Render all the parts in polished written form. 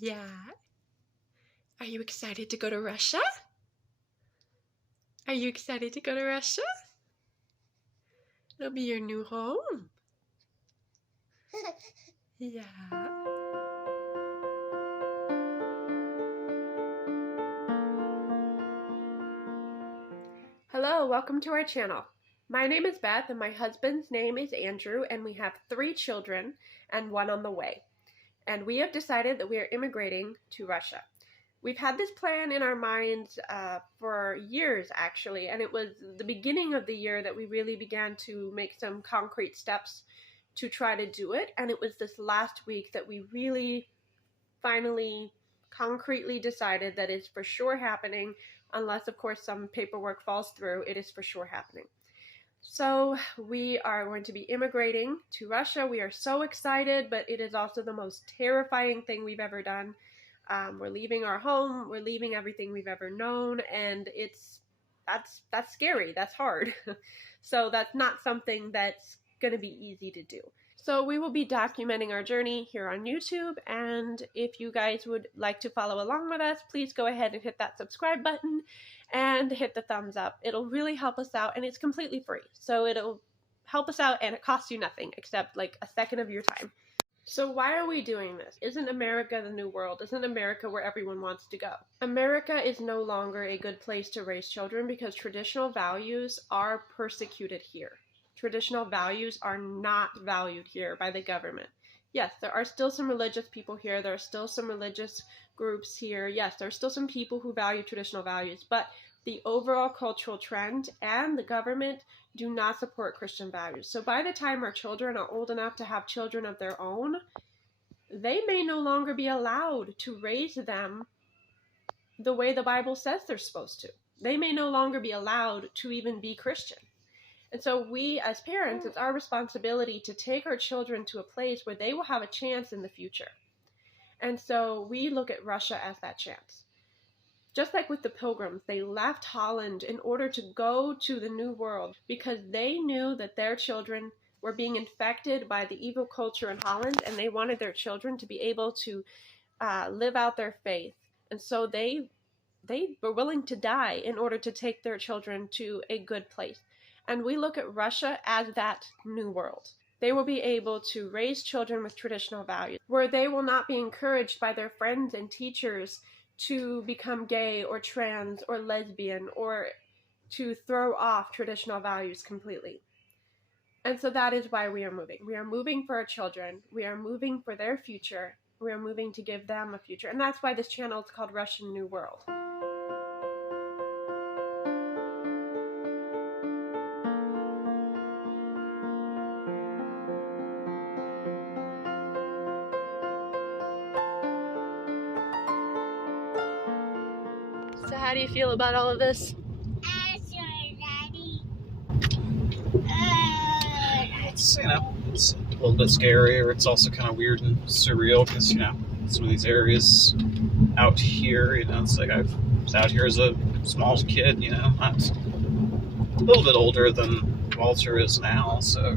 Yeah. Are you excited to go to Russia? Are you excited to go to Russia? It'll be your new home. Yeah. Hello, welcome to our channel. My name is Beth and my husband's name is Andrew, and we have 3 children and 1 on the way. And we have decided that we are immigrating to Russia. We've had this plan in our minds for years, actually, and it was the beginning of the year that we really began to make some concrete steps to try to do it. And it was this last week that we really finally concretely decided that it's for sure happening, unless, of course, some paperwork falls through. It is for sure happening. So we are going to be immigrating to Russia. We are so excited, but it is also the most terrifying thing we've ever done. We're leaving our home, we're leaving everything we've ever known, and that's scary, that's hard. So that's not something that's going to be easy to do. So we will be documenting our journey here on YouTube, and if you guys would like to follow along with us, please go ahead and hit that subscribe button and hit the thumbs up. It'll really help us out, and it's completely free. So it'll help us out, and it costs you nothing except like a second of your time. So why are we doing this? Isn't America the new world? Isn't America where everyone wants to go? America is no longer a good place to raise children because traditional values are persecuted here. Traditional values are not valued here by the government. Yes, there are still some religious people here. There are still some religious groups here. Yes, there are still some people who value traditional values, but the overall cultural trend and the government do not support Christian values. So by the time our children are old enough to have children of their own, they may no longer be allowed to raise them the way the Bible says they're supposed to. They may no longer be allowed to even be Christian. And so we, as parents, it's our responsibility to take our children to a place where they will have a chance in the future. And so we look at Russia as that chance. Just like with the Pilgrims, they left Holland in order to go to the New World because they knew that their children were being infected by the evil culture in Holland, and they wanted their children to be able to live out their faith. And so they were willing to die in order to take their children to a good place. And we look at Russia as that new world. They will be able to raise children with traditional values, where they will not be encouraged by their friends and teachers to become gay or trans or lesbian or to throw off traditional values completely. And so that is why we are moving. We are moving for our children. We are moving for their future. We are moving to give them a future. And that's why this channel is called Russian New World. So how do you feel about all of this? It's, it's a little bit scary, or it's also kind of weird and surreal because, some of these areas out here, it's like I was out here as a small kid, not a little bit older than Walter is now, so,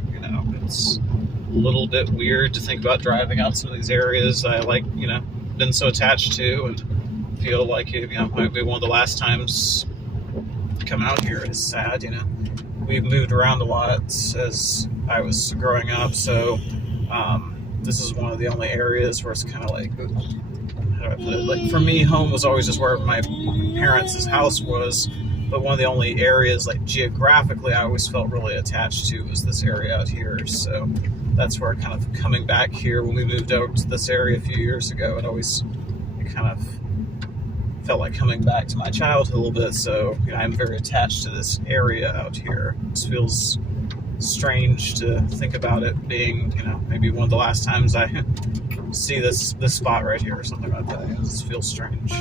it's a little bit weird to think about driving out some of these areas I been so attached to, and feel like it might be one of the last times to come out here. It's sad, We've moved around a lot as I was growing up, so this is one of the only areas where it's kind of like, how do I put it? Like, for me, home was always just where my parents' house was, but one of the only areas, like, geographically, I always felt really attached to was this area out here. So that's where kind of coming back here when we moved over to this area a few years ago, it kind of felt like coming back to my childhood a little bit. So I'm very attached to this area out here. It feels strange to think about it being, maybe one of the last times I see this spot right here or something like that. It just feels strange.